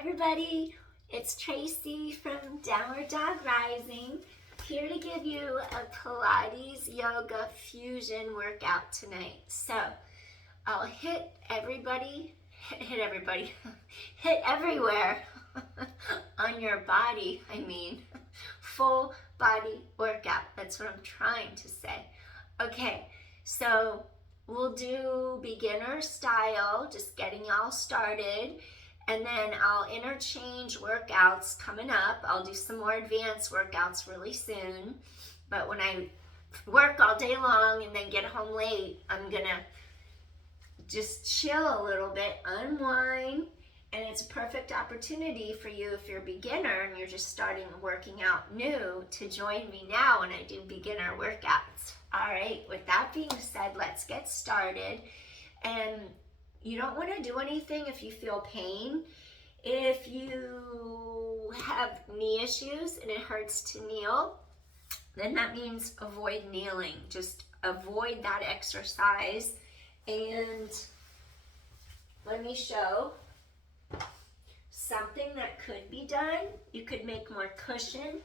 everybody, it's Tracy from Downward Dog Rising, here to give you a Pilates Yoga Fusion workout tonight. So I'll hit everywhere on your body, full body workout, that's what I'm trying to say. Okay, so we'll do beginner style, just getting y'all started. And then I'll interchange workouts coming up. I'll do some more advanced workouts really soon. But when I work all day long and then get home late, I'm gonna just chill a little bit, unwind. And it's a perfect opportunity for you if you're a beginner and you're just starting working out new to join me now when I do beginner workouts. All right, with that being said, let's get started. And you don't want to do anything if you feel pain. If you have knee issues and it hurts to kneel, then that means avoid kneeling. Just avoid that exercise. And let me show something that could be done. You could make more cushion,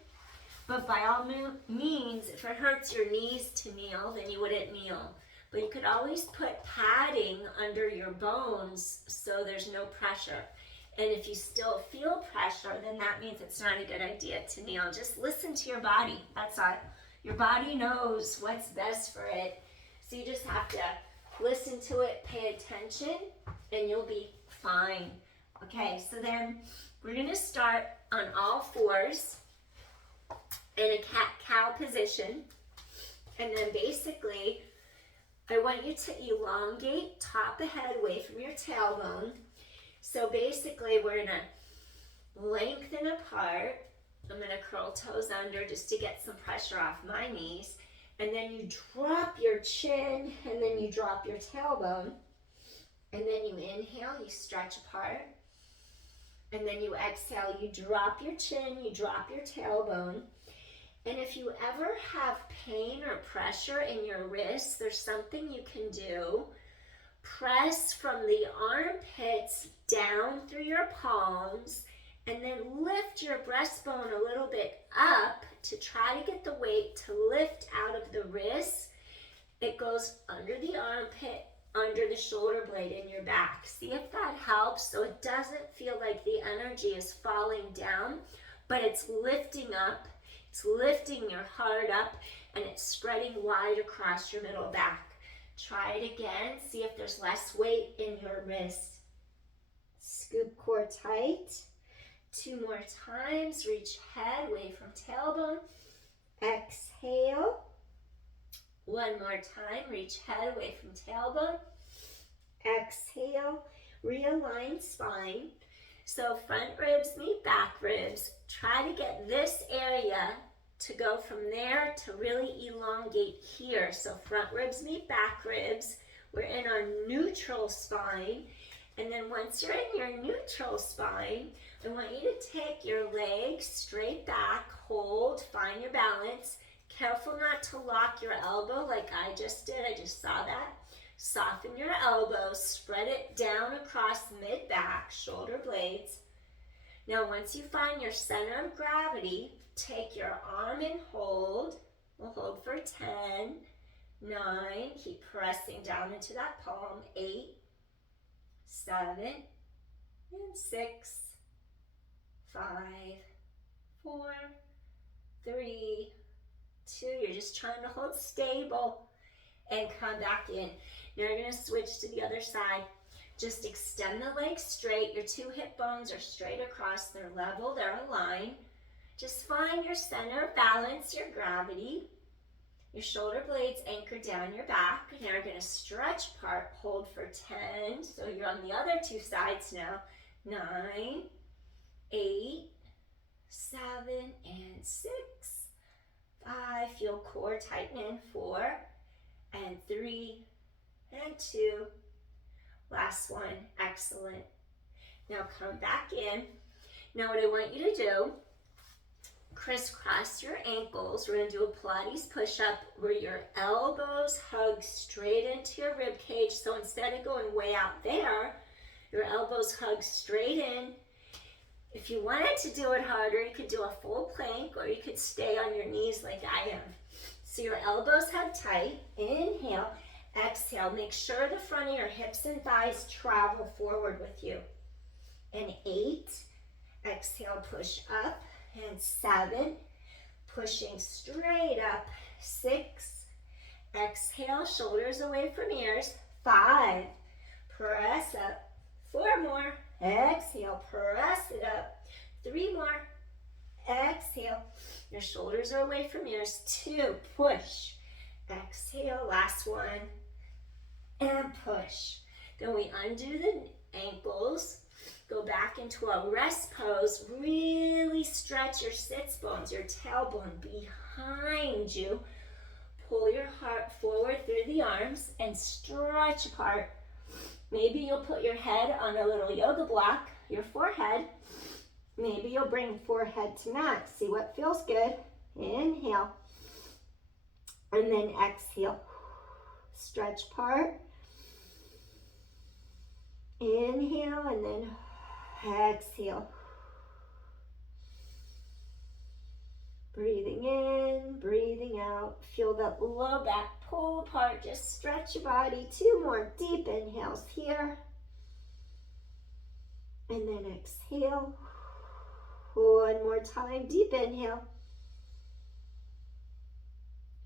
but by all means, if it hurts your knees to kneel, then you wouldn't kneel. But you could always put padding under your bones so there's no pressure. And if you still feel pressure, then that means it's not a good idea to kneel. Just listen to your body, that's all. Your body knows what's best for it. So you just have to listen to it, pay attention, and you'll be fine. Okay, so then we're gonna start on all fours in a cat-cow position. And then basically, I want you to elongate top of head away from your tailbone. So basically, we're gonna lengthen apart. I'm gonna curl toes under just to get some pressure off my knees. And then you drop your chin, and then you drop your tailbone. And then you inhale, you stretch apart. And then you exhale, you drop your chin, you drop your tailbone. And if you ever have pain or pressure in your wrists, there's something you can do. Press from the armpits down through your palms and then lift your breastbone a little bit up to try to get the weight to lift out of the wrists. It goes under the armpit, under the shoulder blade in your back. See if that helps so it doesn't feel like the energy is falling down, but it's lifting up. It's lifting your heart up and it's spreading wide across your middle back. Try it again. See if there's less weight in your wrist. Scoop core tight. 2 more times. Reach head away from tailbone. Exhale. 1 more time. Reach head away from tailbone. Exhale. Realign spine. So front ribs meet back ribs. Try to get this area to go from there to really elongate here. So front ribs meet back ribs. We're in our neutral spine. And then once you're in your neutral spine, I want you to take your legs straight back, hold, find your balance. Careful not to lock your elbow like I just did. I just saw that. Soften your elbows, spread it down across mid-back, shoulder blades. Now once you find your center of gravity, take your arm and hold. We'll hold for 10, 9, keep pressing down into that palm, 8, 7, and 6, 5, 4, 3, 2. You're just trying to hold stable and come back in. Now you're going to switch to the other side. Just extend the legs straight. Your 2 hip bones are straight across. They're level, they're aligned. Just find your center of balance, your gravity. Your shoulder blades anchor down your back. Now you're going to stretch apart, hold for 10. So you're on the other 2 sides now. 9, 8, 7, and 6. 5, feel core tighten in. 4, and 3, and 2. Last one, excellent. Now come back in. Now what I want you to do, crisscross your ankles. We're gonna do a Pilates push-up where your elbows hug straight into your rib cage. So instead of going way out there, your elbows hug straight in If you wanted to do it harder, you could do a full plank, or you could stay on your knees like I am. So your elbows hug tight. Inhale, exhale. Make sure the front of your hips and thighs travel forward with you. And 8, exhale, push up. And 7, pushing straight up. 6, exhale, shoulders away from ears. 5, press up. 4 more. Exhale, press it up. 3 more. Exhale. Your shoulders are away from ears. 2, push. Exhale, last one. And push. Then we undo the ankles. Go back into a rest pose. Really stretch your sits bones, your tailbone behind you. Pull your heart forward through the arms and stretch apart. Maybe you'll put your head on a little yoga block, your forehead. Maybe you'll bring forehead to mat. See what feels good. Inhale. And then exhale. Stretch apart. Inhale and then exhale. Breathing in, breathing out. Feel that low back pull apart. Just stretch your body. 2 more deep inhales here. And then exhale. 1 more time. Deep inhale.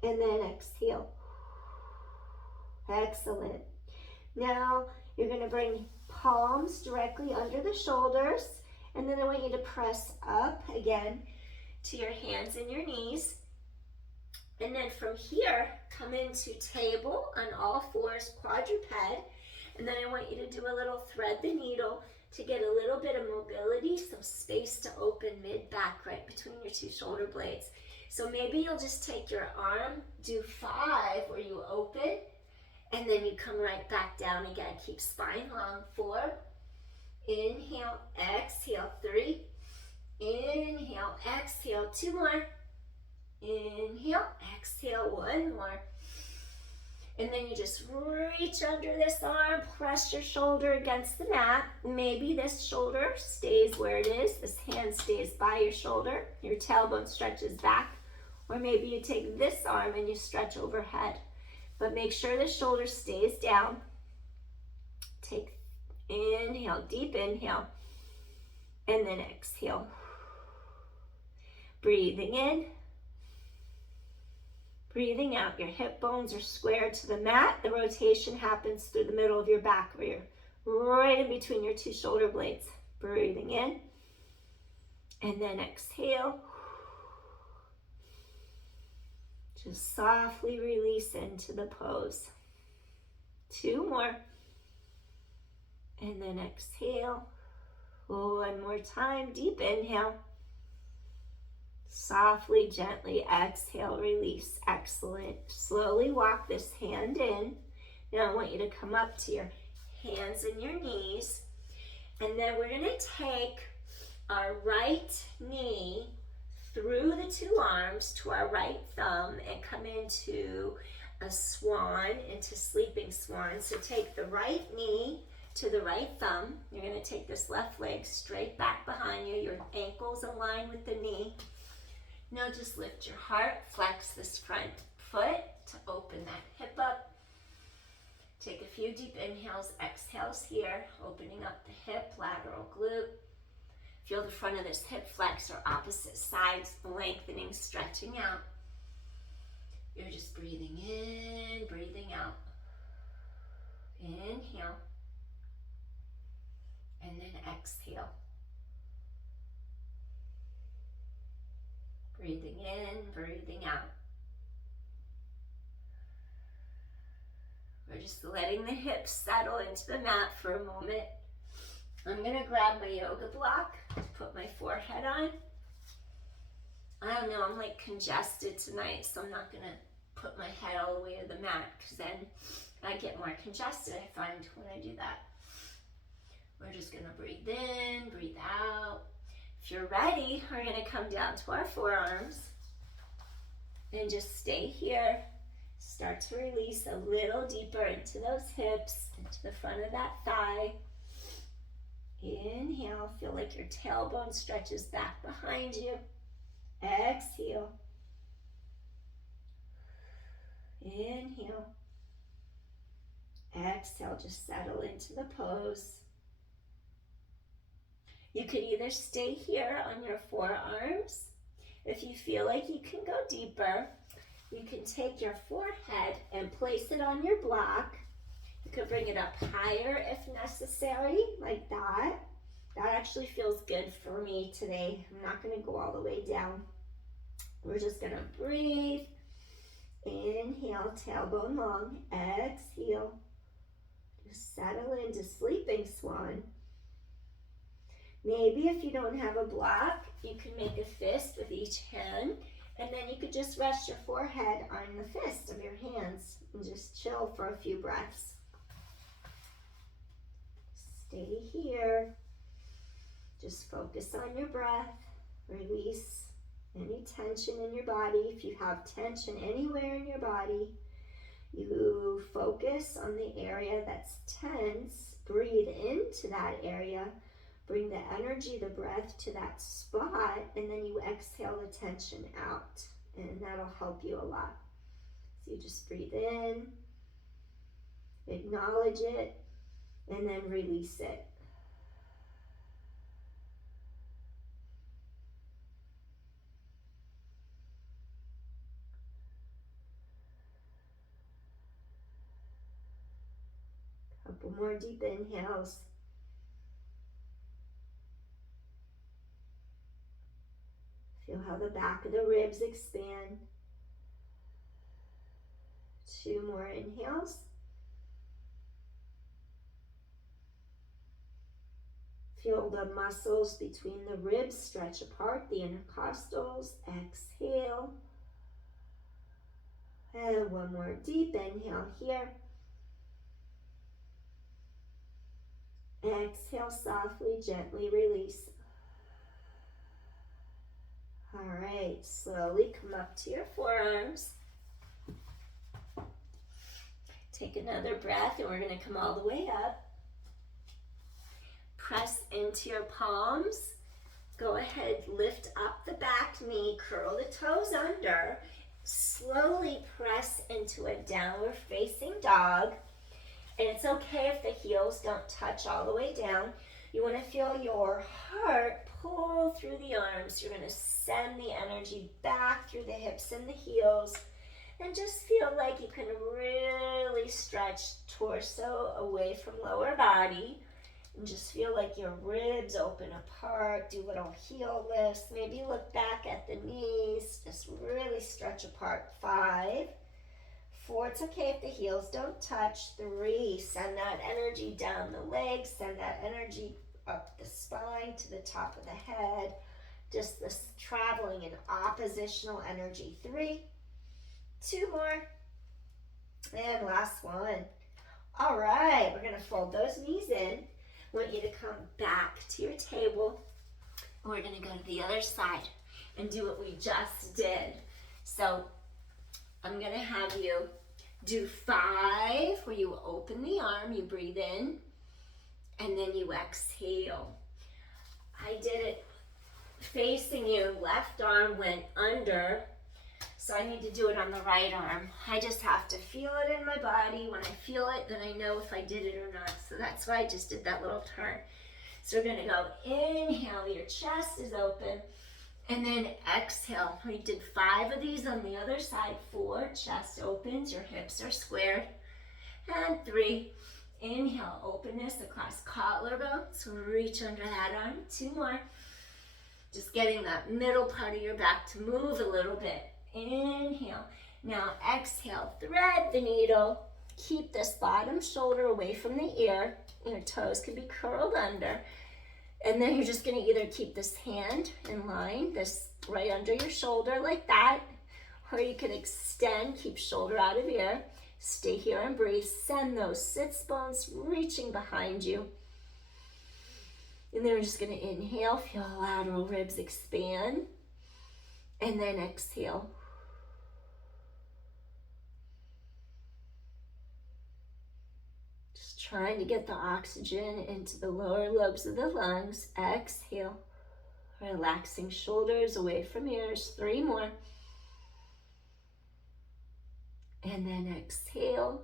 And then exhale. Excellent. Now you're going to bring palms directly under the shoulders. And then I want you to press up again to your hands and your knees. And then from here, come into table on all fours, quadruped. And then I want you to do a little thread the needle to get a little bit of mobility, some space to open mid-back right between your 2 shoulder blades. So maybe you'll just take your arm, do 5 where you open, and then you come right back down again. Keep spine long. 4, inhale, exhale. 3, inhale, exhale. 2 more. Inhale, exhale. 1 more. And then you just reach under this arm, press your shoulder against the mat. Maybe this shoulder stays where it is. This hand stays by your shoulder. Your tailbone stretches back. Or maybe you take this arm and you stretch overhead. But make sure the shoulder stays down. Take inhale, deep inhale. And then exhale. Breathing in. Breathing out. Your hip bones are square to the mat. The rotation happens through the middle of your back, where you're right in between your 2 shoulder blades. Breathing in. And then exhale. Just softly release into the pose. 2 more. And then exhale. 1 more time. Deep inhale. Softly, gently exhale, release. Excellent. Slowly walk this hand in. Now I want you to come up to your hands and your knees. And then we're going to take our right knee through the 2 arms to our right thumb and come into a swan, into sleeping swan. So take the right knee to the right thumb. You're going to take this left leg straight back behind you. Your ankles align with the knee. Now just lift your heart, flex this front foot to open that hip up. Take a few deep inhales, exhales here, opening up the hip, lateral glute. Feel the front of this hip flex or opposite sides, lengthening, stretching out. You're just breathing in, breathing out. Inhale. And then exhale. Breathing in, breathing out. We're just letting the hips settle into the mat for a moment. I'm going to grab my yoga block to put my forehead on. I don't know, I'm like congested tonight, so I'm not going to put my head all the way to the mat because then I get more congested, I find, when I do that. We're just going to breathe in, breathe out. If you're ready, we're going to come down to our forearms and just stay here. Start to release a little deeper into those hips, into the front of that thigh. Inhale. Inhale, feel like your tailbone stretches back behind you. Exhale. Inhale. Exhale, just settle into the pose. You could either stay here on your forearms. If you feel like you can go deeper, you can take your forehead and place it on your block. You could bring it up higher if necessary, like that. That actually feels good for me today. I'm not going to go all the way down. We're just going to breathe. Inhale, tailbone long. Exhale. Just settle into sleeping swan. Maybe if you don't have a block, you can make a fist with each hand, and then you could just rest your forehead on the fist of your hands and just chill for a few breaths. Stay here. Just focus on your breath. Release any tension in your body. If you have tension anywhere in your body, you focus on the area that's tense. Breathe into that area. Bring the energy, the breath to that spot, and then you exhale the tension out, and that'll help you a lot. So you just breathe in, acknowledge it, and then release it. Couple more deep inhales. Feel how the back of the ribs expand. 2 more inhales. Feel the muscles between the ribs stretch apart, the intercostals. Exhale. And 1 more deep inhale here. Exhale softly, gently release. All right, slowly come up to your forearms. Take another breath, and we're going to come all the way up. Press into your palms. Go ahead, lift up the back knee, curl the toes under. Slowly press into a downward facing dog. And it's okay if the heels don't touch all the way down. You want to feel your heart pull through the arms. You're going to send the energy back through the hips and the heels. And just feel like you can really stretch torso away from lower body. And just feel like your ribs open apart. Do little heel lifts. Maybe look back at the knees. Just really stretch apart. 5, 4, it's okay if the heels don't touch. 3, send that energy down the legs. Send that energy up the spine to the top of the head. Just this traveling in oppositional energy. 3, 2 more. And last one. All right, we're going to fold those knees in. I want you to come back to your table. We're going to go to the other side and do what we just did. So I'm going to have you do 5 where you open the arm, you breathe in, and then you exhale. I did it facing you. Left arm went under. So I need to do it on the right arm. I just have to feel it in my body. When I feel it, then I know if I did it or not. So that's why I just did that little turn. So we're gonna go inhale, your chest is open, and then exhale. We did 5 of these on the other side. 4, chest opens, your hips are squared. And 3, inhale, openness across collarbone. So reach under that arm. 2 more. Just getting that middle part of your back to move a little bit. Inhale. Now exhale, thread the needle. Keep this bottom shoulder away from the ear. Your toes can be curled under. And then you're just going to either keep this hand in line, this right under your shoulder like that, or you can extend, keep shoulder out of ear. Stay here and breathe. Send those sits bones reaching behind you. And then we're just going to inhale, feel lateral ribs expand. And then exhale. trying to get the oxygen into the lower lobes of the lungs. Exhale, relaxing shoulders away from ears. 3 more. And then exhale.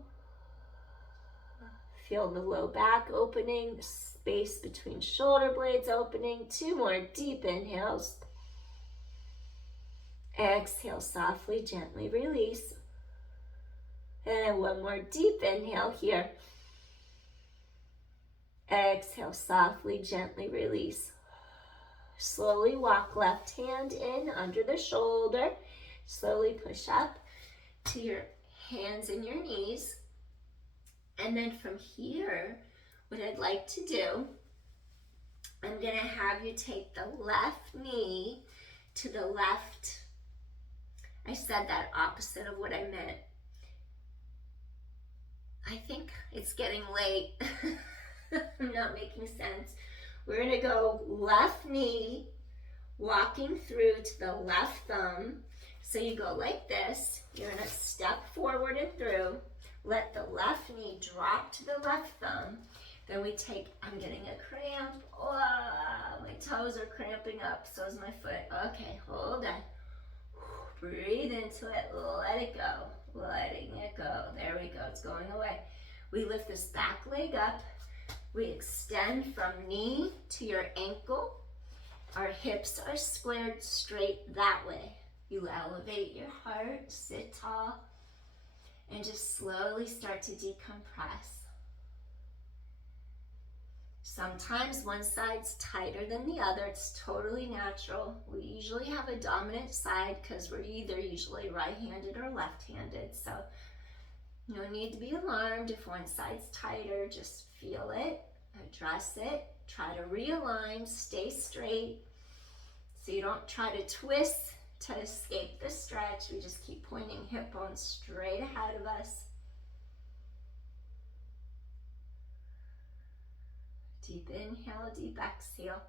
Feel the low back opening, the space between shoulder blades opening. 2 more deep inhales. Exhale, softly, gently release. And 1 more deep inhale here. Exhale, softly, gently release. Slowly walk left hand in under the shoulder. Slowly push up to your hands and your knees. And then from here, what I'd like to do, I'm going to have you take the left knee to the left. I said that opposite of what I meant. I think it's getting late. I'm not making sense. We're going to go left knee, walking through to the left thumb. So you go like this. You're going to step forward and through. Let the left knee drop to the left thumb. Then we take, I'm getting a cramp. Oh, my toes are cramping up. So is my foot. Okay, hold on. Breathe into it. Let it go. Letting it go. There we go. It's going away. We lift this back leg up. We extend from knee to your ankle. Our hips are squared straight that way. You elevate your heart, sit tall, and just slowly start to decompress. Sometimes one side's tighter than the other. It's totally natural. We usually have a dominant side because we're either usually right-handed or left-handed. So no need to be alarmed if one side's tighter. Just feel it, address it, try to realign, stay straight. So you don't try to twist to escape the stretch. We just keep pointing hip bones straight ahead of us. Deep inhale, deep exhale.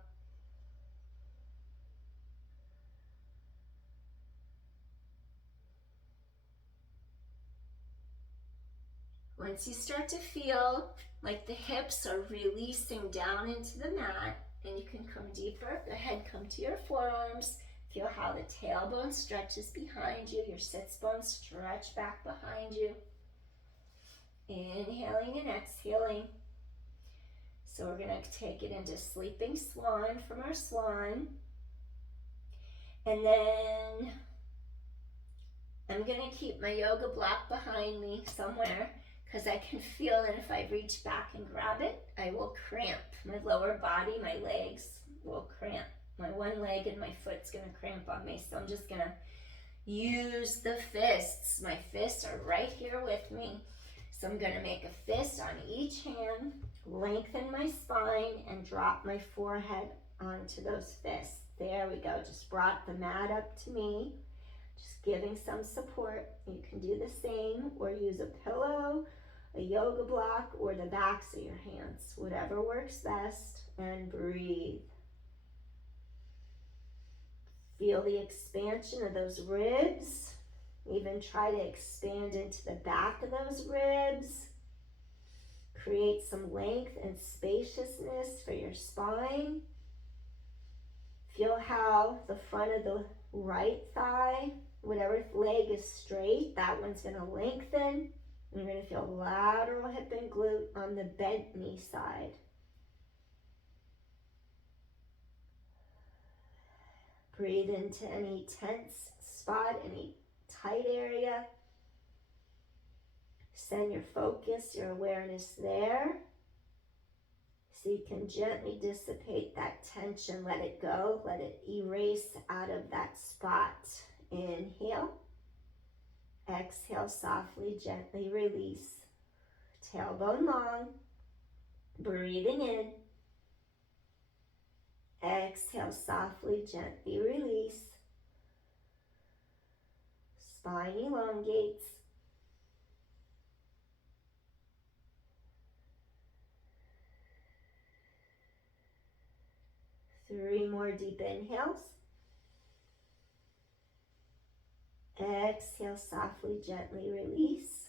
Once you start to feel like the hips are releasing down into the mat, and you can come deeper, go ahead, come to your forearms. Feel how the tailbone stretches behind you, your sits bones stretch back behind you. Inhaling and exhaling. So we're going to take it into sleeping swan from our swan. And then I'm going to keep my yoga block behind me somewhere because I can feel that if I reach back and grab it, I will cramp. My lower body, my legs will cramp. My one leg and my foot's going to cramp on me. So I'm just going to use the fists. My fists are right here with me. So I'm going to make a fist on each hand, lengthen my spine, and drop my forehead onto those fists. There we go. Just brought the mat up to me. Just giving some support. You can do the same or use a pillow, a yoga block, or the backs of your hands. Whatever works best. And breathe. Feel the expansion of those ribs. Even try to expand into the back of those ribs. Create some length and spaciousness for your spine. Feel how the front of the right thigh, whatever leg is straight, that one's going to lengthen. And you're going to feel lateral hip and glute on the bent knee side. Breathe into any tense spot, any tight area. Send your focus, your awareness there. So you can gently dissipate that tension. Let it go. Let it erase out of that spot. Inhale. Exhale, softly, gently release. Tailbone long. Breathing in. Exhale, softly, gently release. Spine elongates. Three more deep inhales. Exhale, softly, gently release.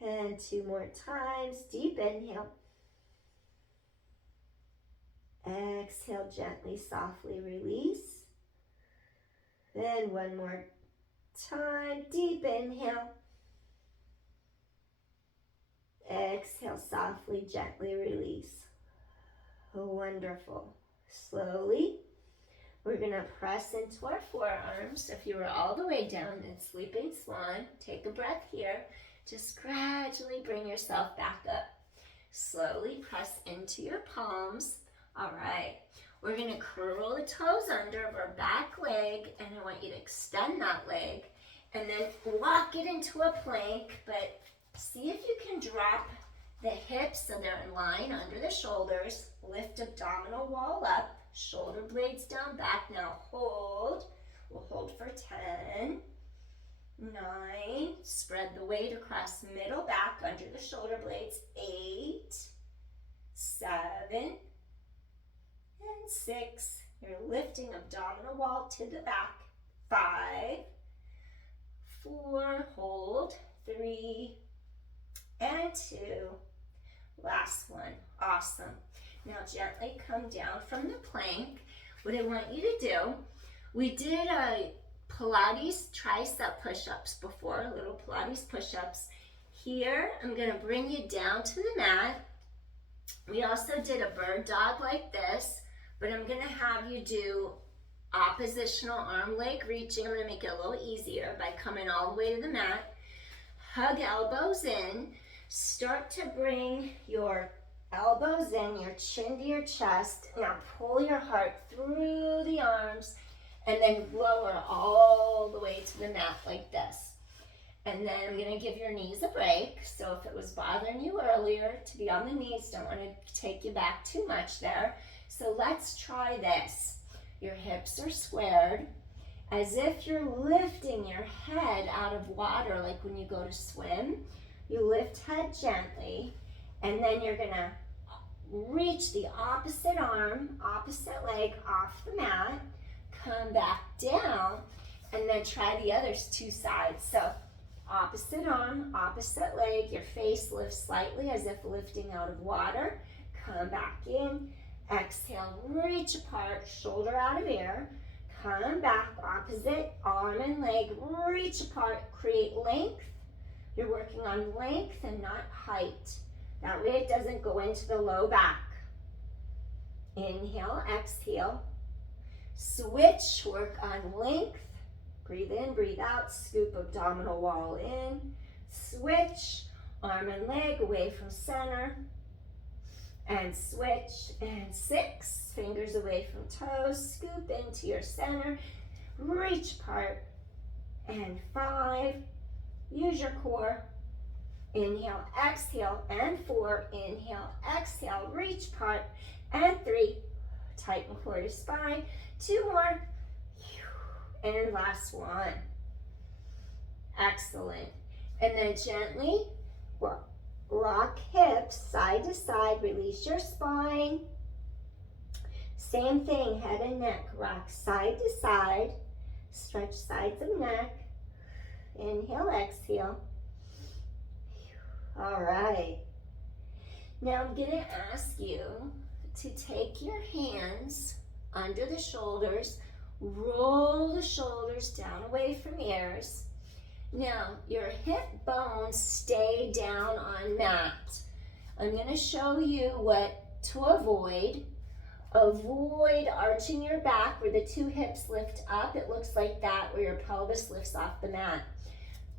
And 2 more times. Deep inhale. Exhale, gently, softly release. Then 1 more time. Deep inhale. Exhale, softly, gently release. Wonderful. Slowly, we're going to press into our forearms. If you were all the way down in sleeping swan, take a breath here. Just gradually bring yourself back up. Slowly press into your palms. All right. We're going to curl the toes under of our back leg, and I want you to extend that leg and then walk it into a plank, but see if you can drop the hips so they're in line under the shoulders. Lift abdominal wall up, shoulder blades down back. Now hold. We'll hold for 10, 9. Spread the weight across middle back under the shoulder blades. 8, 7, and 6. You're lifting abdominal wall to the back. 5, 4. Hold. 3, and 2. Last one. Awesome. Now gently come down from the plank. What I want you to do, we did a Pilates tricep push-ups before, little Pilates push-ups. Here, I'm going to bring you down to the mat. We also did a bird dog like this, but I'm going to have you do oppositional arm leg reaching. I'm going to make it a little easier by coming all the way to the mat. Hug elbows in. Start to bring your elbows in, your chin to your chest. Now pull your heart through the arms and then lower all the way to the mat like this. And then I'm going to give your knees a break. So if it was bothering you earlier to be on the knees, don't want to take you back too much there. So let's try this. Your hips are squared as if you're lifting your head out of water, like when you go to swim. You lift head gently, and then you're going to reach the opposite arm, opposite leg off the mat, come back down, and then try the other 2 sides. So opposite arm, opposite leg, your face lifts slightly as if lifting out of water. Come back in, exhale, reach apart, shoulder out of air. Come back, opposite arm and leg, reach apart, create length. You're working on length and not height. That way it doesn't go into the low back. Inhale, exhale. Switch, work on length. Breathe in, breathe out, scoop abdominal wall in. Switch, arm and leg away from center. And switch, and 6, fingers away from toes. Scoop into your center. Reach apart. And 5. Use your core. Inhale, exhale, and 4. Inhale, exhale, reach apart. And 3. Tighten core to spine. 2 more. And last one. Excellent. And then gently rock hips side to side. Release your spine. Same thing, head and neck. Rock side to side. Stretch sides of neck. Inhale, exhale. All right. Now I'm going to ask you to take your hands under the shoulders, roll the shoulders down away from ears. Now your hip bones stay down on mat. I'm going to show you what to avoid. Avoid arching your back where the 2 hips lift up. It looks like that where your pelvis lifts off the mat.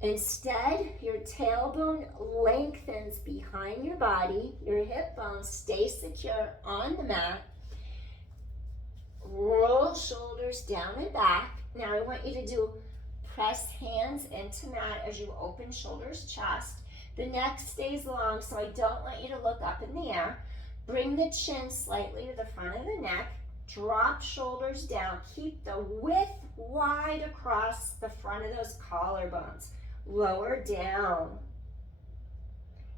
Instead, your tailbone lengthens behind your body. Your hip bones stay secure on the mat. Roll shoulders down and back. Now I want you to do press hands into mat as you open shoulders, chest. The neck stays long, so I don't want you to look up in the air. Bring the chin slightly to the front of the neck. Drop shoulders down. Keep the width wide across the front of those collarbones. Lower down.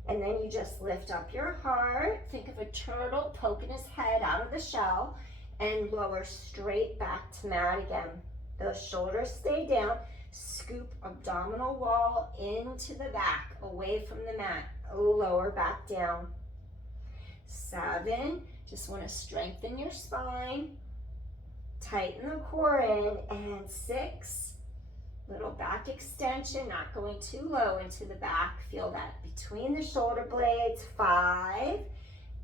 And then you just lift up your heart. Think of a turtle poking his head out of the shell. And lower straight back to mat again. Those shoulders stay down. Scoop abdominal wall into the back, away from the mat. Lower back down. 7, just want to strengthen your spine. Tighten the core in. And 6, little back extension, not going too low into the back. Feel that between the shoulder blades. 5,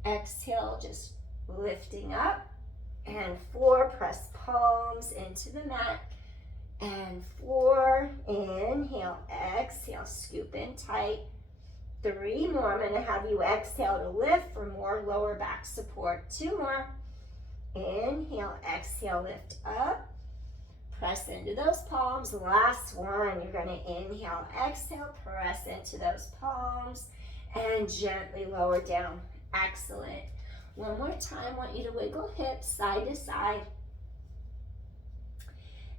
exhale, just lifting up. And 4, press palms into the mat. And 4, inhale, exhale, scoop in tight. 3 more, I'm gonna have you exhale to lift for more lower back support. 2 more, inhale, exhale, lift up. Press into those palms. Last one, you're gonna inhale, exhale, press into those palms, and gently lower down. Excellent. One more time, I want you to wiggle hips side to side.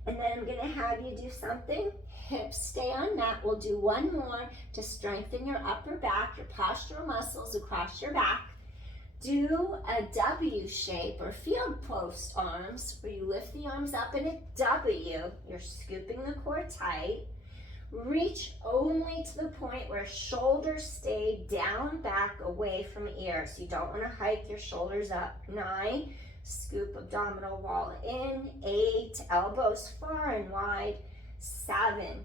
And then I'm gonna have you do something. Hips stay on mat. We'll do one more to strengthen your upper back, your postural muscles across your back. Do a W shape or field post arms, where you lift the arms up in a W. You're scooping the core tight. Reach only to the point where shoulders stay down, back, away from ears. You don't want to hike your shoulders up. 9, scoop abdominal wall in. 8, elbows far and wide. 7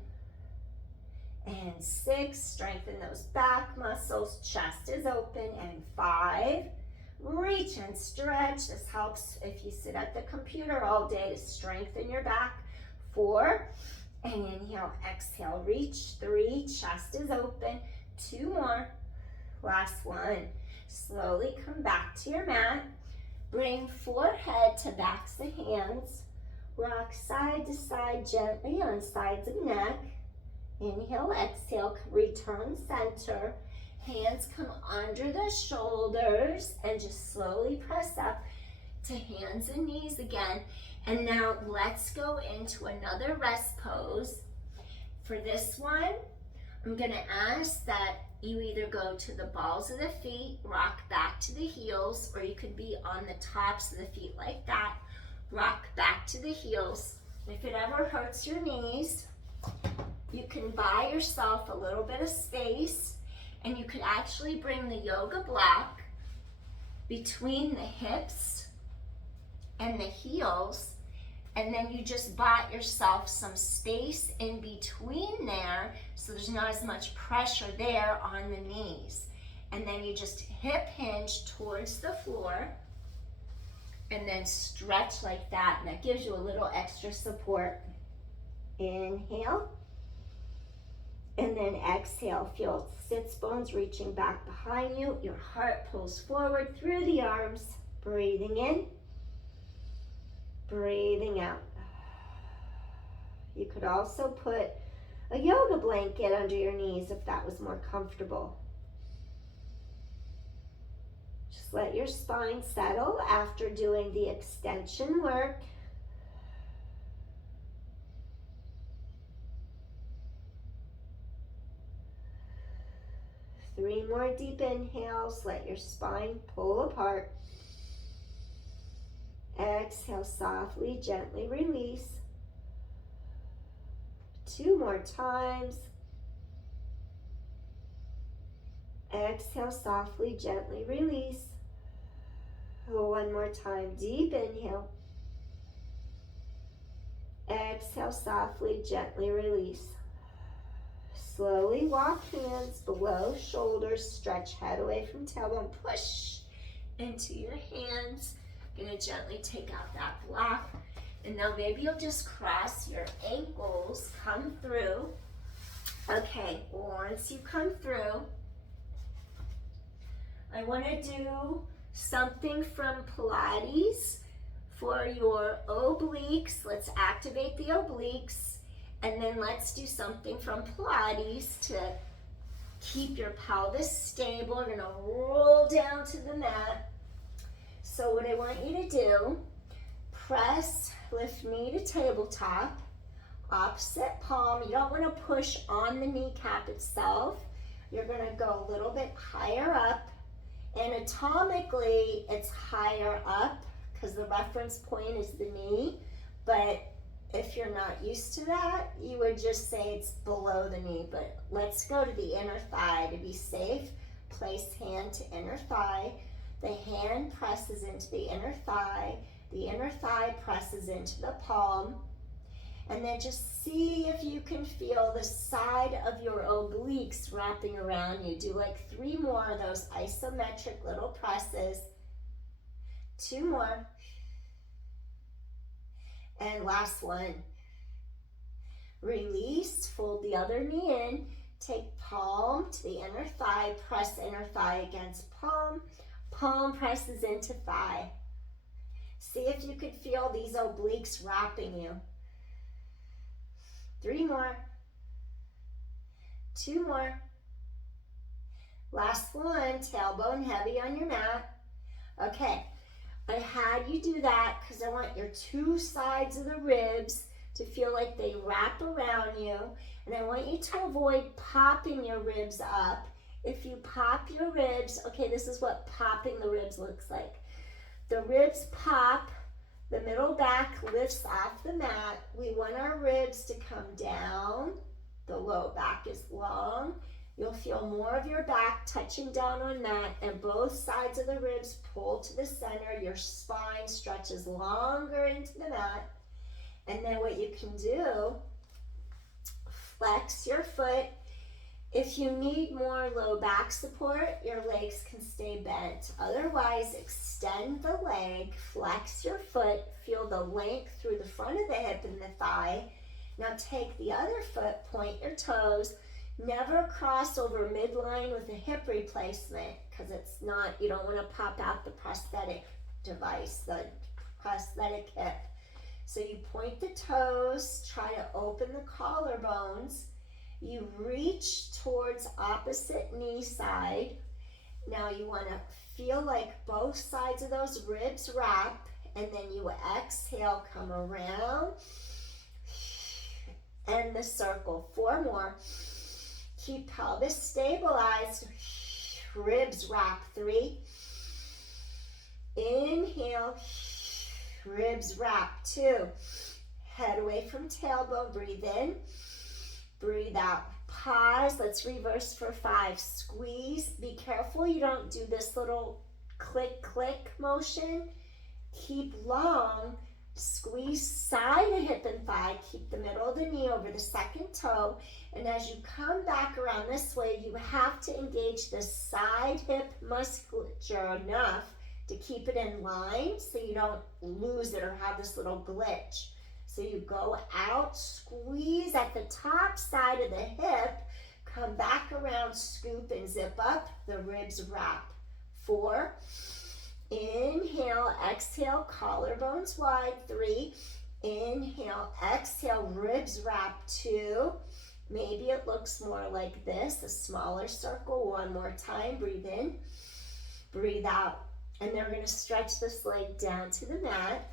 and 6, strengthen those back muscles. Chest is open. And 5, reach and stretch. This helps if you sit at the computer all day to strengthen your back. 4, and inhale, exhale, reach. 3, chest is open. 2 more. Last one. Slowly come back to your mat. Bring forehead to backs of hands. Rock side to side gently on sides of neck. Inhale, exhale, return center. Hands come under the shoulders and just slowly press up to hands and knees again. And now let's go into another rest pose. For this one, I'm gonna ask that you either go to the balls of the feet, rock back to the heels, or you could be on the tops of the feet like that. Rock back to the heels. If it ever hurts your knees, you can buy yourself a little bit of space, and you could actually bring the yoga block between the hips and the heels, and then you just bought yourself some space in between there, so there's not as much pressure there on the knees. And then you just hip hinge towards the floor, and then stretch like that, and that gives you a little extra support. Inhale, and then exhale. Feel sits bones reaching back behind you. Your heart pulls forward through the arms. Breathing in, breathing out. You could also put a yoga blanket under your knees if that was more comfortable. Just let your spine settle after doing the extension work. Three more deep inhales. Let your spine pull apart. Exhale, softly, gently release. 2 more times. Exhale, softly, gently release. 1 more time, deep inhale. Exhale, softly, gently release. Slowly walk hands below shoulders, stretch head away from tailbone, push into your hands. Gonna gently take out that block. And now maybe you'll just cross your ankles, come through. Okay, once you come through, I wanna do something from Pilates for your obliques. Let's activate the obliques. And then let's do something from Pilates to keep your pelvis stable. We're gonna roll down to the mat. So what I want you to do, press, lift knee to tabletop, opposite palm. You don't want to push on the kneecap itself. You're going to go a little bit higher up. Anatomically, it's higher up because the reference point is the knee, but If you're not used to that, you would just say it's below the knee, but let's go to the inner thigh to be safe. Place hand to inner thigh. The hand presses into the inner thigh presses into the palm. And then just see if you can feel the side of your obliques wrapping around you. Do like 3 more of those isometric little presses. 2 more. And last one. Release, fold the other knee in, take palm to the inner thigh, press inner thigh against palm, palm presses into thigh. See if you could feel these obliques wrapping you. 3 more. 2 more. Last one, tailbone heavy on your mat. Okay. I had you do that because I want your 2 sides of the ribs to feel like they wrap around you. And I want you to avoid popping your ribs up. If you pop your ribs, okay, this is what popping the ribs looks like. The ribs pop, the middle back lifts off the mat. We want our ribs to come down. The low back is long. You'll feel more of your back touching down on mat, and both sides of the ribs pull to the center. Your spine stretches longer into the mat. And then what you can do, flex your foot. If you need more low back support, your legs can stay bent. Otherwise, extend the leg, flex your foot, feel the length through the front of the hip and the thigh. Now take the other foot, point your toes. Never cross over midline with a hip replacement because it's not, you don't want to pop out the prosthetic device, the prosthetic hip. So you point the toes, try to open the collarbones. You reach towards opposite knee side. Now you want to feel like both sides of those ribs wrap, and then you exhale, come around, and the circle. 4 more. Keep pelvis stabilized. Ribs wrap. 3. Inhale. Ribs wrap. 2. Head away from tailbone. Breathe in. Breathe out. Pause. Let's reverse for 5. Squeeze. Be careful you don't do this little click, click motion. Keep long. Squeeze side of hip and thigh. Keep the middle of the knee over the second toe. And as you come back around this way, you have to engage the side hip musculature enough to keep it in line so you don't lose it or have this little glitch. So you go out, squeeze at the top side of the hip, come back around, scoop and zip up, the ribs wrap. 4. Inhale, exhale, collarbones wide. 3. Inhale, exhale, ribs wrap. 2. Maybe it looks more like this, a smaller circle. 1 more time. Breathe in, breathe out. And then we're going to stretch this leg down to the mat.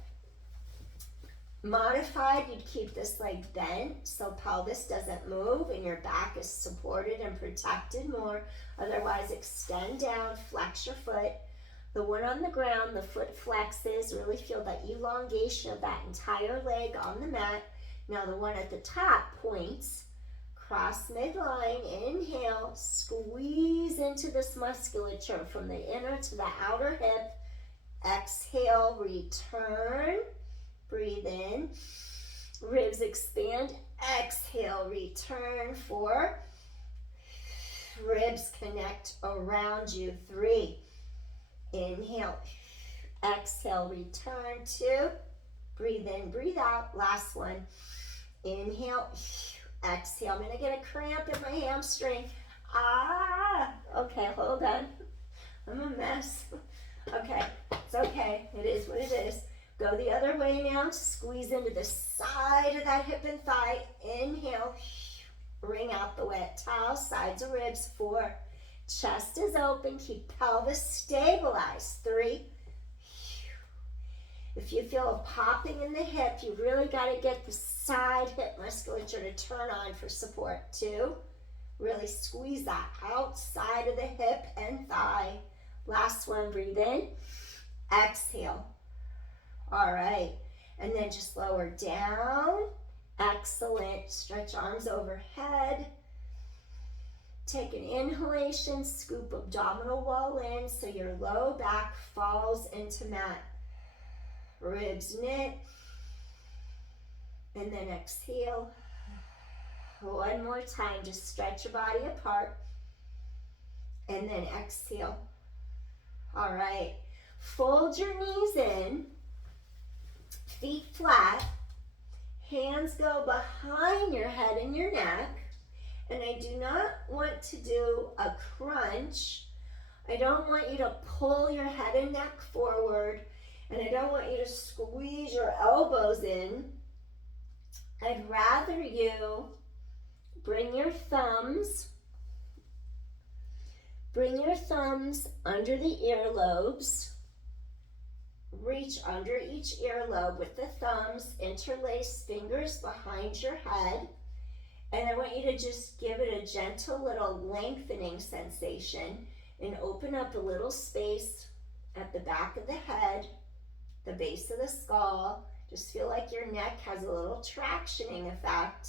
Modified, you'd keep this leg bent so pelvis doesn't move and your back is supported and protected more. Otherwise, extend down, flex your foot. The one on the ground, the foot flexes. Really feel that elongation of that entire leg on the mat. Now the one at the top points. Cross midline, inhale, squeeze into this musculature from the inner to the outer hip. Exhale, return. Breathe in. Ribs expand. Exhale, return. 4. Ribs connect around you. 3. Inhale. Exhale, return. 2. Breathe in, breathe out. Last one. Inhale. Exhale. I'm going to get a cramp in my hamstring. Okay, hold on. I'm a mess. Okay, it's okay. It is what it is. Go the other way now. Squeeze into the side of that hip and thigh. Inhale. Wring out the wet towel. Sides of ribs. 4. Chest is open. Keep pelvis stabilized. 3. If you feel a popping in the hip, you really got to get the side hip musculature to turn on for support. 2. Really squeeze that outside of the hip and thigh. Last one. Breathe in. Exhale. All right. And then just lower down. Excellent. Stretch arms overhead. Take an inhalation, scoop abdominal wall in so your low back falls into mat. Ribs knit. And then exhale. One more time, just stretch your body apart. And then exhale. All right. Fold your knees in. Feet flat. Hands go behind your head and your neck. And I do not want to do a crunch. I don't want you to pull your head and neck forward. And I don't want you to squeeze your elbows in. I'd rather you bring your thumbs under the earlobes. Reach under each earlobe with the thumbs. Interlace fingers behind your head. And I want you to just give it a gentle little lengthening sensation and open up a little space at the back of the head, the base of the skull. Just feel like your neck has a little tractioning effect.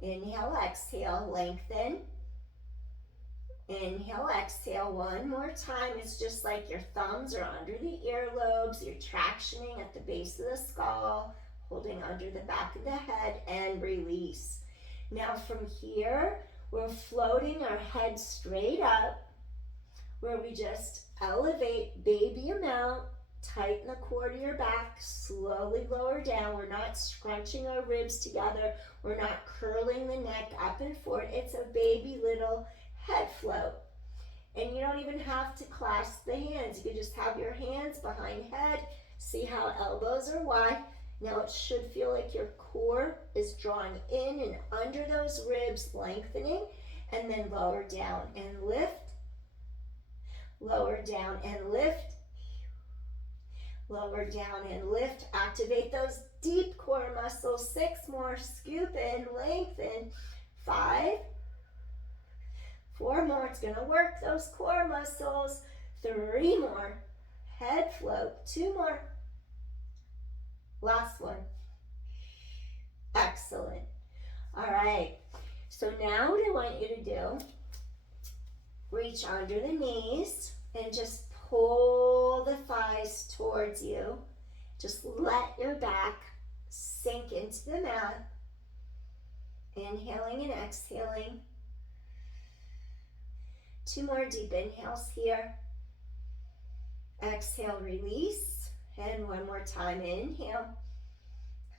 Inhale, exhale, lengthen. Inhale, exhale, one more time. It's just like your thumbs are under the earlobes. You're tractioning at the base of the skull, holding under the back of the head, and release. Now from here, we're floating our head straight up, where we just elevate baby amount, tighten the core to your back, slowly lower down. We're not scrunching our ribs together. We're not curling the neck up and forward. It's a baby little head float. And you don't even have to clasp the hands. You can just have your hands behind head. See how elbows are wide. Now it should feel like your core is drawing in and under those ribs, lengthening, and then lower down and lift, lower down and lift, lower down and lift. Activate those deep core muscles. 6 more, scoop in, lengthen. 5, 4 more, it's gonna work those core muscles. 3 more, head float. 2 more. Last one. Excellent. All right. So now what I want you to do, reach under the knees and just pull the thighs towards you. Just let your back sink into the mat. Inhaling and exhaling. 2 more deep inhales here. Exhale, release. And 1 more time, inhale,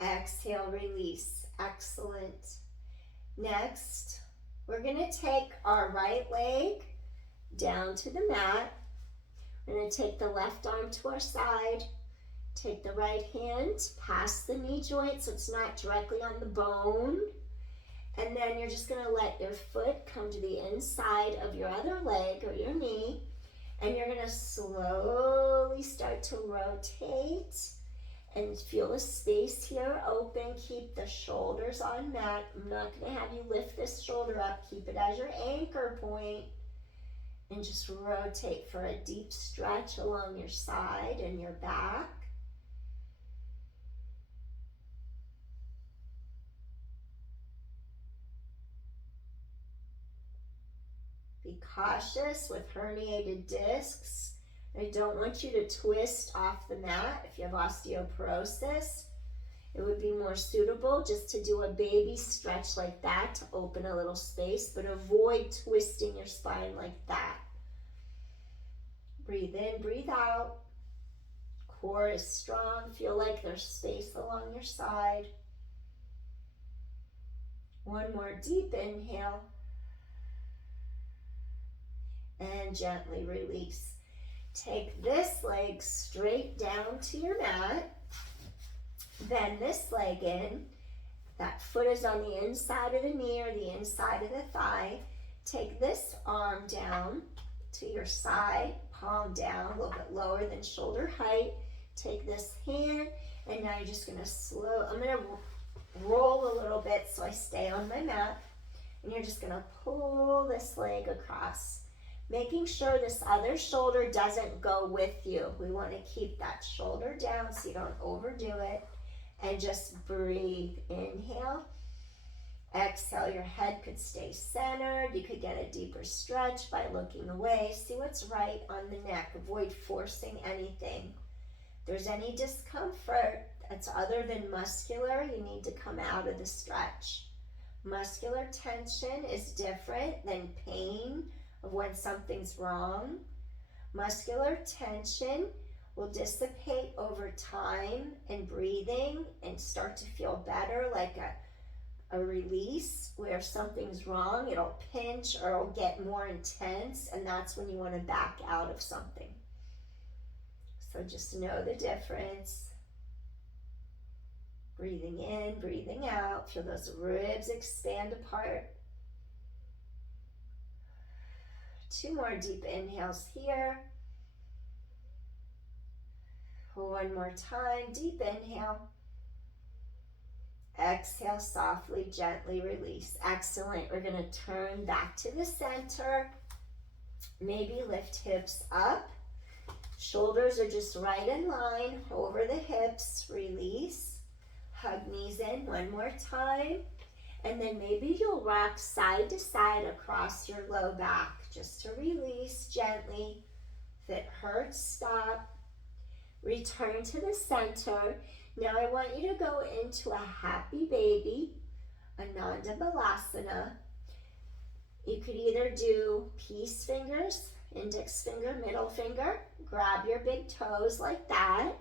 exhale, release. Excellent. Next, we're gonna take our right leg down to the mat. We're gonna take the left arm to our side, take the right hand past the knee joint so it's not directly on the bone. And then you're just gonna let your foot come to the inside of your other leg or your knee. And you're gonna slowly start to rotate and feel the space here open. Keep the shoulders on mat. I'm not gonna have you lift this shoulder up. Keep it as your anchor point. And just rotate for a deep stretch along your side and your back. Be cautious with herniated discs. I don't want you to twist off the mat. If you have osteoporosis, it would be more suitable just to do a baby stretch like that to open a little space, but avoid twisting your spine like that. Breathe in, breathe out. Core is strong. Feel like there's space along your side. 1 more deep inhale. And gently release. Take this leg straight down to your mat. Bend this leg in. That foot is on the inside of the knee or the inside of the thigh. Take this arm down to your side, palm down, a little bit lower than shoulder height. Take this hand, and now you're just gonna I'm gonna roll a little bit so I stay on my mat. And you're just gonna pull this leg across, making sure this other shoulder doesn't go with you. We want to keep that shoulder down so you don't overdo it. And just breathe. Inhale. Exhale, your head could stay centered. You could get a deeper stretch by looking away. See what's right on the neck. Avoid forcing anything. If there's any discomfort that's other than muscular, you need to come out of the stretch. Muscular tension is different than pain of when something's wrong. Muscular tension will dissipate over time and breathing and start to feel better, like a release. Where something's wrong, it'll pinch or it'll get more intense, and that's when you want to back out of something. So just know the difference. Breathing in, breathing out. Feel those ribs expand apart. 2 more deep inhales here. One more time, deep inhale. Exhale, softly, gently release. Excellent. We're going to turn back to the center. Maybe lift hips up. Shoulders are just right in line over the hips. Release. Hug knees in one more time. And then maybe you'll rock side to side across your low back just to release gently. If it hurts, stop. Return to the center. Now I want you to go into a happy baby, Ananda Balasana. You could either do peace fingers, index finger, middle finger. Grab your big toes like that.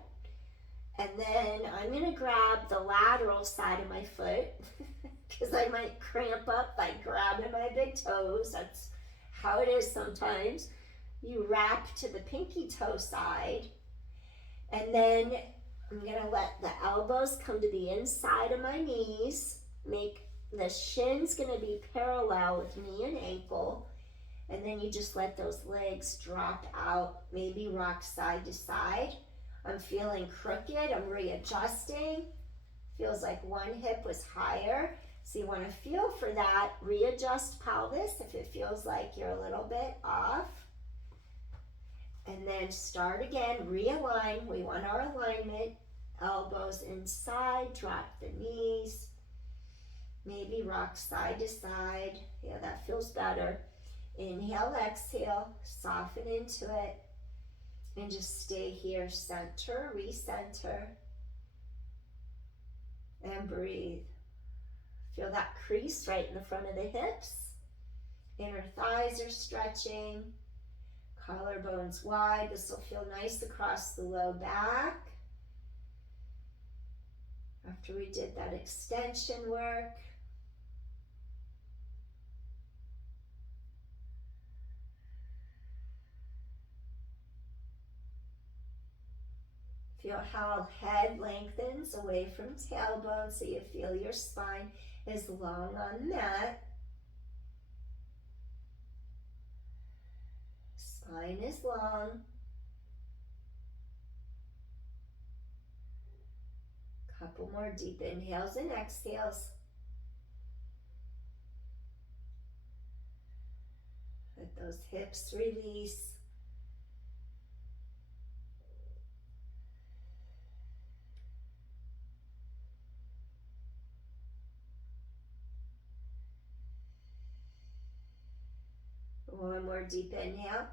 And then I'm going to grab the lateral side of my foot because I might cramp up by grabbing my big toes. That's how it is sometimes. You wrap to the pinky toe side. And then I'm going to let the elbows come to the inside of my knees. Make the shins going to be parallel with knee and ankle. And then you just let those legs drop out. Maybe rock side to side. I'm feeling crooked. I'm readjusting. Feels like one hip was higher. So you want to feel for that. Readjust pelvis if it feels like you're a little bit off. And then start again, realign. We want our alignment. Elbows inside, drop the knees. Maybe rock side to side. Yeah, that feels better. Inhale, exhale, soften into it. And just stay here, center, recenter. And breathe. Feel that crease right in the front of the hips. Inner thighs are stretching. Collarbones wide. This will feel nice across the low back. After we did that extension work. Feel how head lengthens away from tailbone so you feel your spine is long on the mat. Spine is long. Couple more deep inhales and exhales. Let those hips release. One more deep inhale.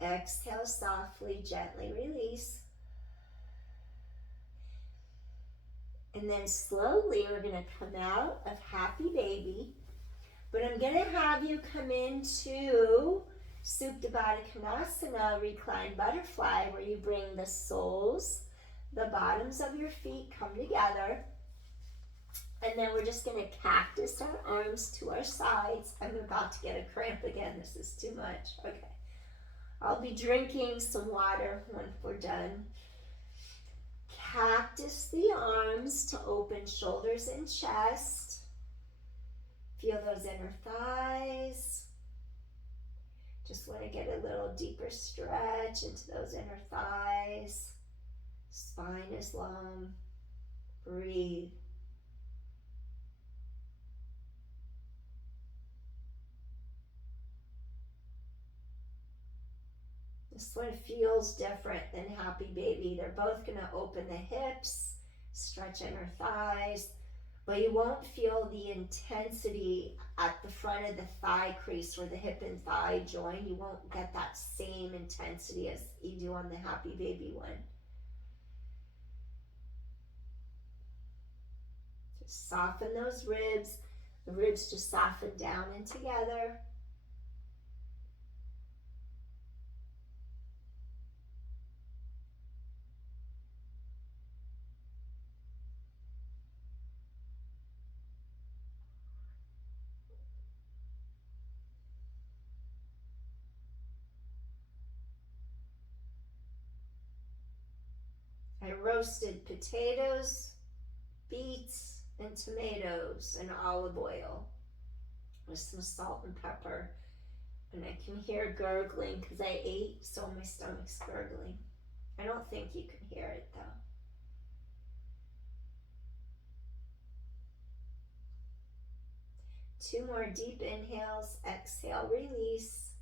Exhale, softly, gently release. And then slowly we're going to come out of happy baby. But I'm going to have you come into Supta Baddha Konasana, reclined butterfly, where you bring the soles, the bottoms of your feet come together. And then we're just going to cactus our arms to our sides. I'm about to get a cramp again. This is too much. Okay. I'll be drinking some water when we're done. Cactus the arms to open shoulders and chest. Feel those inner thighs. Just want to get a little deeper stretch into those inner thighs. Spine is long. Breathe. This one feels different than Happy Baby. They're both going to open the hips, stretch inner thighs, but you won't feel the intensity at the front of the thigh crease where the hip and thigh join. You won't get that same intensity as you do on the Happy Baby one. Just soften those ribs. The ribs just soften down and together. I roasted potatoes, beets, and tomatoes in olive oil with some salt and pepper. And I can hear gurgling because I ate, so my stomach's gurgling. I don't think you can hear it though. Two more deep inhales, exhale, release.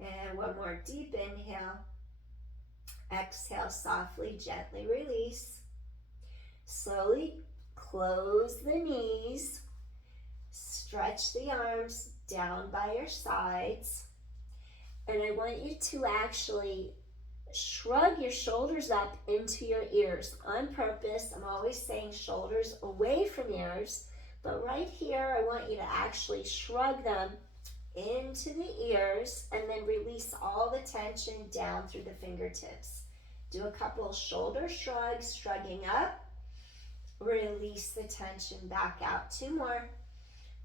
And one more deep inhale. Exhale, softly, gently release. Slowly close the knees. Stretch the arms down by your sides. And I want you to actually shrug your shoulders up into your ears on purpose. I'm always saying shoulders away from ears, but right here I want you to actually shrug them into the ears and then release all the tension down through the fingertips. Do a couple shoulder shrugs, shrugging up. Release the tension back out. Two more.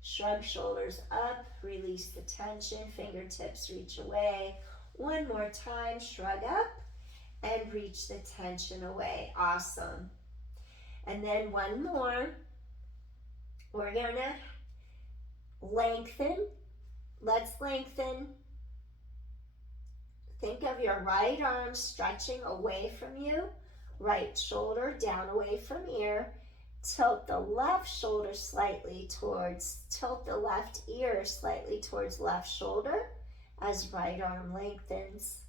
Shrug shoulders up, release the tension, fingertips reach away. One more time, shrug up and reach the tension away. Awesome. And then one more. We're gonna lengthen. Let's lengthen. Think of your right arm stretching away from you, right shoulder down away from ear. Tilt the left shoulder slightly towards, tilt the left ear slightly towards left shoulder as right arm lengthens.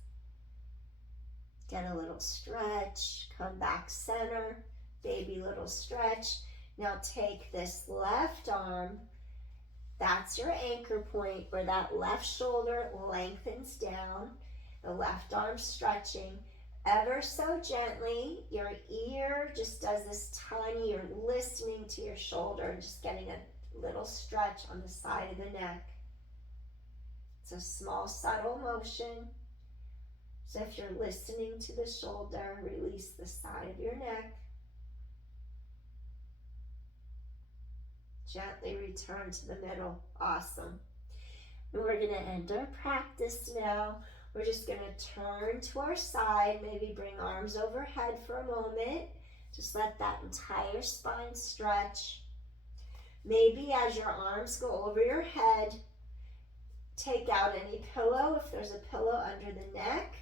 Get a little stretch, come back center, baby little stretch. Now take this left arm, that's your anchor point where that left shoulder lengthens down, the left arm stretching. Ever so gently, your ear just does this tiny, you're listening to your shoulder, just getting a little stretch on the side of the neck. It's a small, subtle motion. So if you're listening to the shoulder, release the side of your neck. Gently return to the middle. Awesome. And we're going to end our practice now. We're just going to turn to our side, maybe bring arms overhead for a moment. Just let that entire spine stretch. Maybe as your arms go over your head, take out any pillow if there's a pillow under the neck,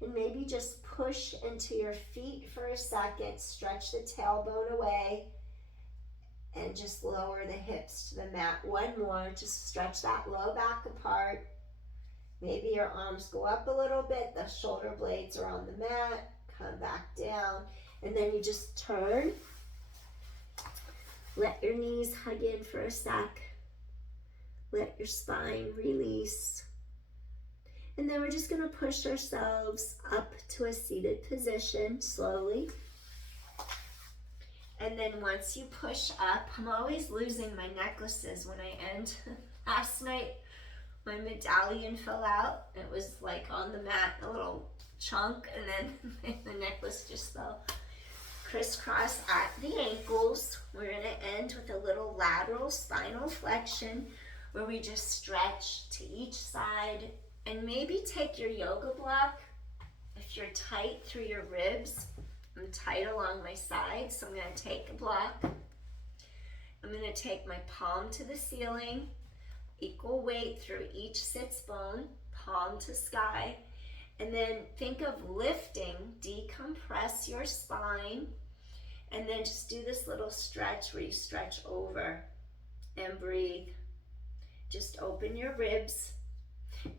and maybe just push into your feet for a second. Stretch the tailbone away and just lower the hips to the mat. One more, just stretch that low back apart. Maybe your arms go up a little bit, the shoulder blades are on the mat, come back down, and then you just turn. Let your knees hug in for a sec. Let your spine release. And then we're just going to push ourselves up to a seated position slowly. And then once you push up, I'm always losing my necklaces when I end. Last night, my medallion fell out. It was like on the mat, a little chunk, and then the necklace just fell. Crisscross at the ankles. We're going to end with a little lateral spinal flexion where we just stretch to each side, and maybe take your yoga block. If you're tight through your ribs, I'm tight along my sides, so I'm going to take a block. I'm going to take my palm to the ceiling, equal weight through each sits bone, palm to sky, and then think of lifting, decompress your spine, and then just do this little stretch where you stretch over and breathe. Just open your ribs,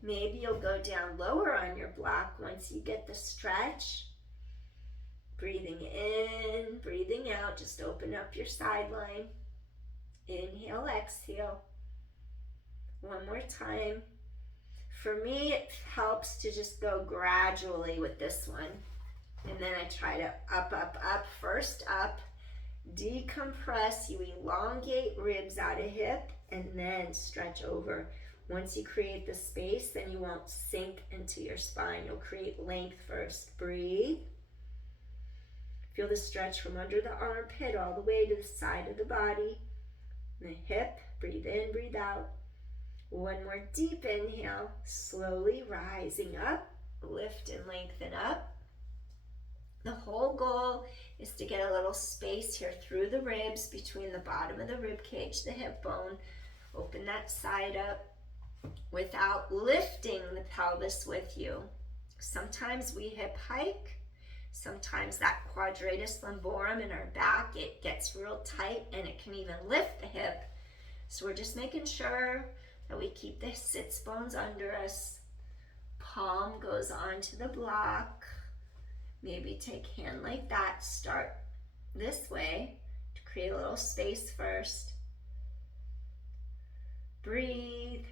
Maybe you'll go down lower on your block once you get the stretch. Breathing in, breathing out. Just open up your sideline. Inhale, exhale. One more time. For me, it helps to just go gradually with this one. And then I try to up, up, up. First up, decompress. You elongate ribs out of hip and then stretch over. Once you create the space, then you won't sink into your spine. You'll create length first. Breathe. Feel the stretch from under the armpit all the way to the side of the body. The hip. Breathe in, breathe out. One more deep inhale. Slowly rising up. Lift and lengthen up. The whole goal is to get a little space here through the ribs, between the bottom of the rib cage, the hip bone. Open that side up without lifting the pelvis with you. Sometimes we hip hike. Sometimes that quadratus lumborum in our back, it gets real tight and it can even lift the hip. So we're just making sure that we keep the sits bones under us. Palm goes onto the block. Maybe take hand like that. Start this way to create a little space first. Breathe.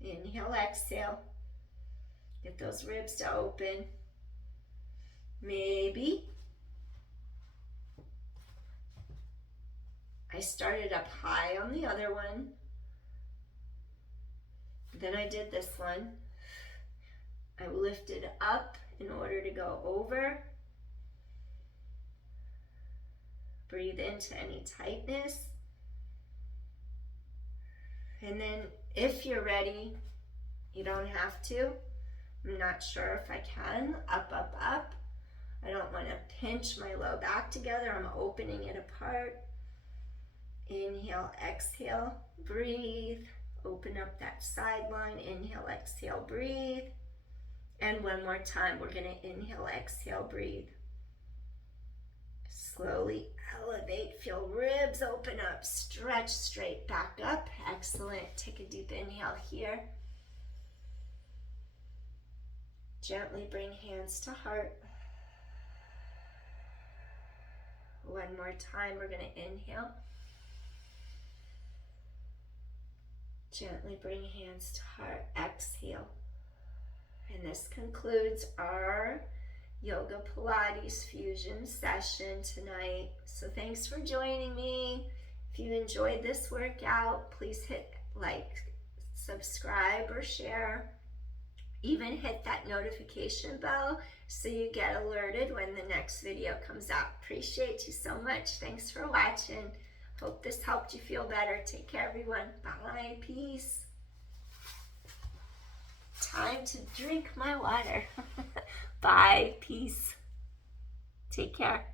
Inhale, exhale. Get those ribs to open. Maybe I started up high on the other one. Then I did this one. I lifted up in order to go over. Breathe into any tightness. And then if you're ready, you don't have to. I'm not sure if I can. Up, up, up. I don't want to pinch my low back together. I'm opening it apart. Inhale, exhale, breathe. Open up that sideline. Inhale, exhale, breathe. And one more time, we're going to inhale, exhale, breathe. Slowly elevate. Feel ribs open up. Stretch straight back up. Excellent. Take a deep inhale here. Gently bring hands to heart. One more time, we're going to inhale. Gently bring hands to heart. Exhale. And this concludes our Yoga Pilates Fusion session tonight. So thanks for joining me. If you enjoyed this workout, please hit like, subscribe, or share. Even hit that notification bell so you get alerted when the next video comes out. Appreciate you so much. Thanks for watching. Hope this helped you feel better. Take care, everyone. Bye. Peace. Time to drink my water. Bye. Peace. Take care.